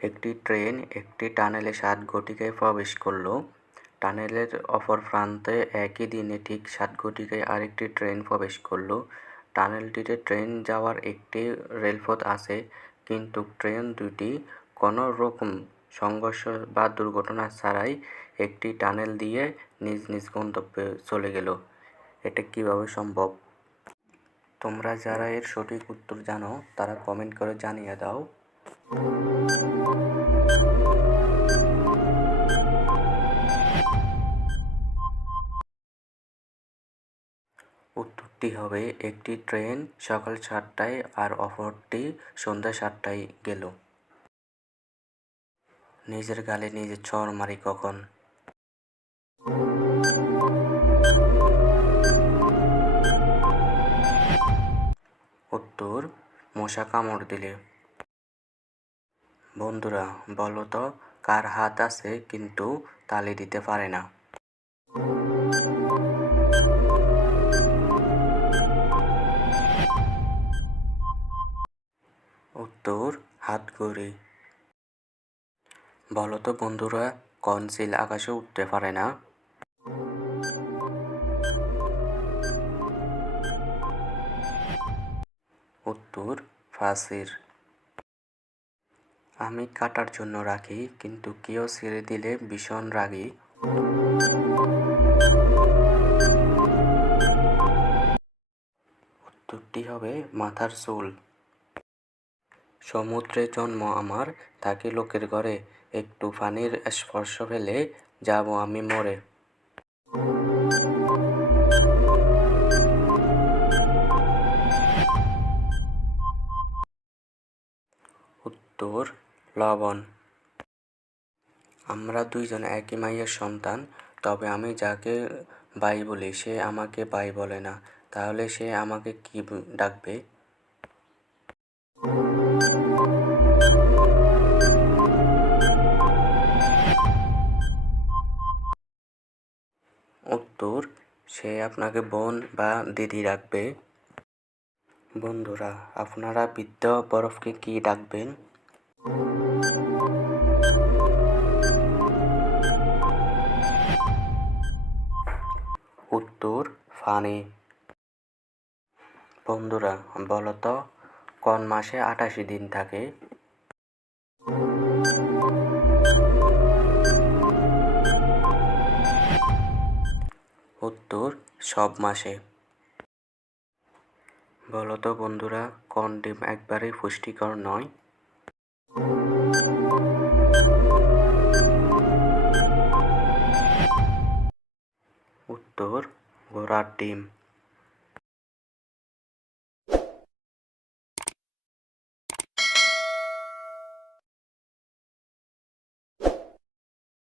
একটি ট্রেন একটি টানেলে 7 ঘটিকায় প্রবেশ করল। টানেলের অপর প্রান্তে একই দিনে ঠিক 7 ঘটিকায় আরেকটি ট্রেন প্রবেশ করল। টানেলটিতে ট্রেন যাওয়ার একটি রেলপথ আছে, কিন্তু ট্রেন দুটি কোনো রকম সংঘর্ষ বা দুর্ঘটনা ছাড়াই একটি টানেল দিয়ে নিজ নিজ গন্তব্যে চলে গেল। এটা কিভাবে সম্ভব? তোমরা যারা এর সঠিক উত্তর জানো তারা কমেন্ট করে জানিয়ে দাও। উত্তরটি হবে একটি ট্রেন সকাল 7টায় আর অপরটি সন্ধ্যা 7টায় গেল। নিজের গালে নিজে চড় মারি কখন? উত্তর, মশা কামড় দিলে। বন্ধুরা বলো তো, কার হাত আছে কিন্তু তালি দিতে পারে না? উত্তর, হাতঘড়ি। বলো তো বন্ধুরা, কোন চিল আকাশে উঠতে পারে না? উত্তর, প্রাচীর। আমি কাটার জন্য রাখি, কিন্তু কেউ ছেড়ে দিলে ভীষণ রাগী। উত্তরটি হবে মাথার চুল। সমুদ্রে জন্ম আমার, থাকি লোকের ঘরে, একটু পানির স্পর্শ পেলে যাব আমি মরে। উত্তর, লবণ। আমরা দুইজন একই মায়ের সন্তান, তবে আমি যাকে ভাই বলি সে আমাকে ভাই বলে না, তাহলে সে আমাকে কি ডাকবে? উত্তর, সে আপনাকে বোন বা দিদি ডাকবে। বন্ধুরা আপনারা বৃদ্ধ বরফকে কি ডাকবেন? উত্তর, পানি। বন্ধুরা বলো তো, কোন মাসে 88 দিন থাকে? উত্তর, সব মাসে। বলো তো বন্ধুরা, কোন ডিম একবারেই পুষ্টিকর নয়? উত্তর, ঘোড়ার ডিম।